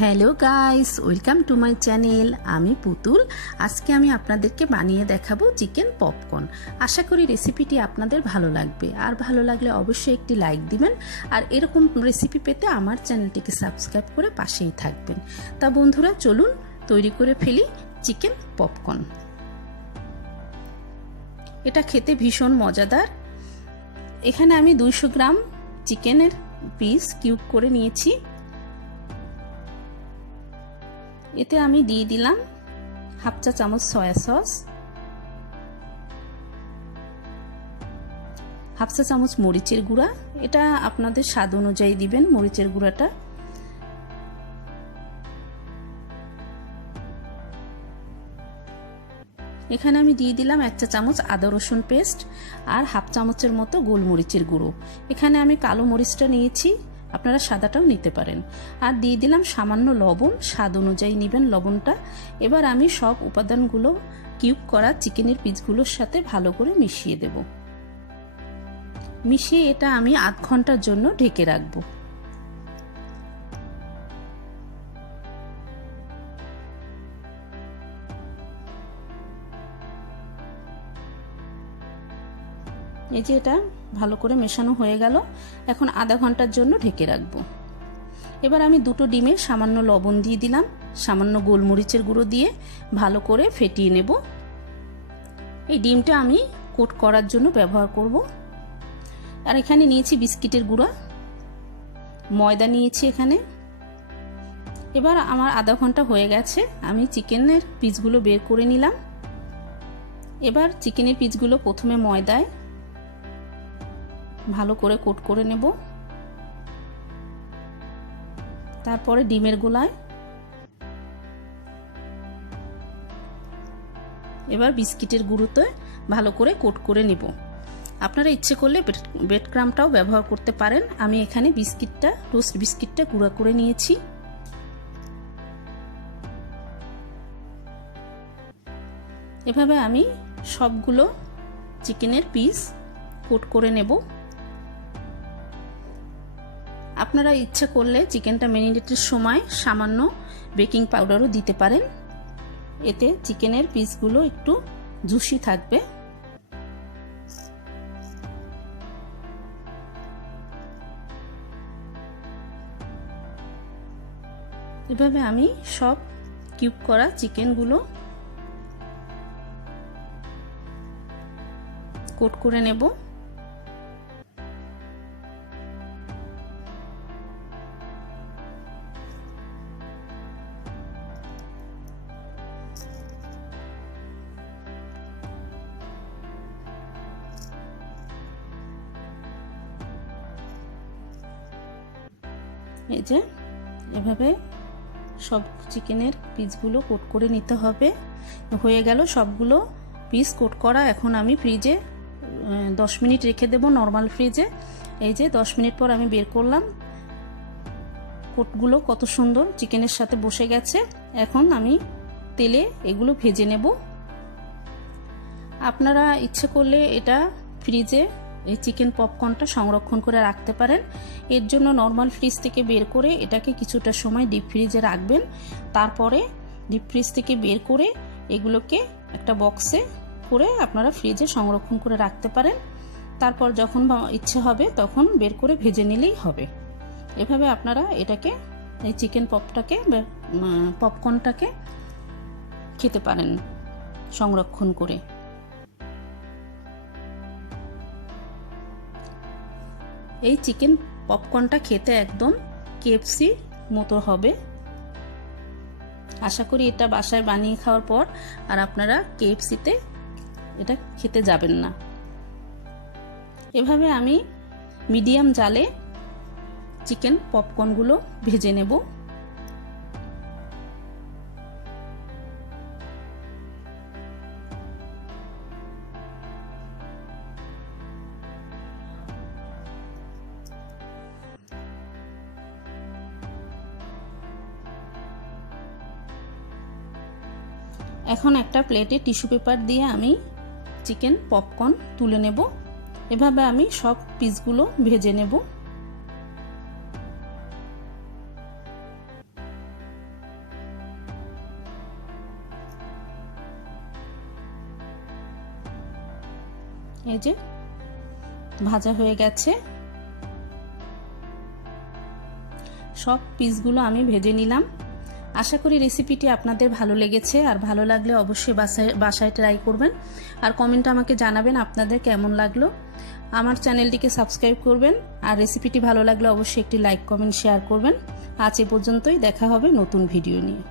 Hello guys, welcome to my channel. আমি পুতুল। আজকে আমি আপনাদেরকে বানিয়ে দেখাবো চিকেন পপকর্ন। আশা করি রেসিপিটি আপনাদের ভালো লাগবে, আর ভালো লাগলে অবশ্যই একটি লাইক দিবেন, আর এরকম রেসিপি পেতে আমার চ্যানেলটিকে সাবস্ক্রাইব করে পাশেই থাকবেন। তা বন্ধুরা, চলুন তৈরি করে ফেলি চিকেন পপকর্ন। এটা খেতে ভীষণ মজাদার। এখানে আমি 200 গ্রাম চিকেনের পিস কিউব করে নিয়েছি। এতে আমি দিয়ে দিলাম হাফ চা চামচ সয়া সস, হাফ চা চামচ মরিচের গুঁড়া। এটা আপনাদের স্বাদ অনুযায়ী দিবেন মরিচের গুঁড়াটা। এখানে আমি দিয়ে দিলাম 1 চা চামচ আদা রসুন পেস্ট আর হাফ চামচের মতো গোলমরিচের গুঁড়ো। এখানে আমি কালো মরিচটা নিয়েছি, আপনারা সাদাটাও নিতে পারেন। আর দিয়ে দিলাম সামান্য লবণ, স্বাদ অনুযায়ী নেবেন লবণটা। এবার আমি সব উপাদানগুলো কিউব করা চিকেনের পিসগুলোর সাথে ভালো করে মিশিয়ে দেব। মিশিয়ে এটা আমি আধ ঘন্টার জন্য ঢেকে রাখবো। এই যে এটা ভালো করে মেশানো হয়ে গেল। এখন আধা ঘন্টার জন্য ঢেকে রাখবো। এবার আমি 2টো ডিমে সামান্য লবণ দিয়ে দিলাম, সামান্য গোলমরিচের গুঁড়ো দিয়ে ভালো করে ফেটিয়ে নেব। এই ডিমটা আমি কোট করার জন্য ব্যবহার করব। আর এখানে নিয়েছি বিস্কিটের গুঁড়া, ময়দা নিয়েছি এখানে। এবার আমার আধা ঘন্টা হয়ে গেছে, আমি চিকেনের পিসগুলো বের করে নিলাম। এবার চিকেনের পিসগুলো প্রথমে ময়দায় ভালো করে কোট করে নেব, তারপরে ডিমের গোলায়, এবার বিস্কিটের গুঁড়োতে ভালো করে কোট করে নেব। আপনারা ইচ্ছে করলে ব্রেড ক্রাম্বটাও ব্যবহার করতে পারেন। আমি এখানে টোস্ট বিস্কিটটা গুঁড়া করে নিয়েছি। এভাবে আমি সবগুলো চিকেনের পিস কোট করে নেব। আপনারা ইচ্ছা করলে চিকেনটা ম্যারিনেটের সময় সামান্য বেকিং পাউডারও দিতে পারেন, এতে চিকেনের পিসগুলো একটু জুসি থাকবে। এভাবে আমি সব কিউব করা চিকেনগুলো কোট করে নেব। এই যে এভাবে সব চিকেনের পিসগুলো কোট করে নিতে হবে। হয়ে গেল সবগুলো পিস কোট করা। এখন আমি ফ্রিজে 10 মিনিট রেখে দেব, নর্মাল ফ্রিজে। এই যে 10 মিনিট পর আমি বের করলাম, কোটগুলো কত সুন্দর চিকেনের সাথে বসে গেছে। এখন আমি তেলে এগুলো ভেজে নেব। আপনারা ইচ্ছে করলে এটা ফ্রিজে এই চিকেন পপকর্নটা সংরক্ষণ করে রাখতে পারেন। এর জন্য নর্মাল ফ্রিজ থেকে বের করে এটাকে কিছুটা সময় ডিপ ফ্রিজে রাখবেন। তারপরে ডিপ ফ্রিজ থেকে বের করে এগুলোকে একটা বক্সে করে আপনারা ফ্রিজে সংরক্ষণ করে রাখতে পারেন। তারপর যখন ইচ্ছে হবে তখন বের করে ভেজে নিলেই হবে। এভাবে আপনারা এটাকে, এই চিকেন পপকর্নটাকে খেতে পারেন সংরক্ষণ করে। এই চিকেন পপকর্নটা খেতে একদম KFC মতো হবে। আশা করি এটা বাসায় বানিয়ে খাওয়ার পর আর আপনারা KFCতে এটা খেতে যাবেন না। এভাবে আমি মিডিয়াম জালে চিকেন পপকর্নগুলো ভেজে নেব। এখন একটা প্লেটে টিস্যু পেপার দিয়ে আমি চিকেন পপকর্ন তুলে নেব। এভাবে আমি সব পিসগুলো ভেজে নেব। এই যে ভাজা হয়ে গেছে, সব পিসগুলো আমি ভেজে নিলাম। আশা করি রেসিপিটি আপনাদের ভালো লেগেছে, আর ভালো লাগলে অবশ্যই বাসায় ট্রাই করবেন, আর কমেন্টে আমাকে জানাবেন আপনাদের কেমন লাগলো। আমার চ্যানেলটিকে সাবস্ক্রাইব করবেন, আর রেসিপিটি ভালো লাগলে অবশ্যই একটি লাইক, কমেন্ট, শেয়ার করবেন। আজ এ পর্যন্তই, দেখা হবে নতুন ভিডিও নিয়ে।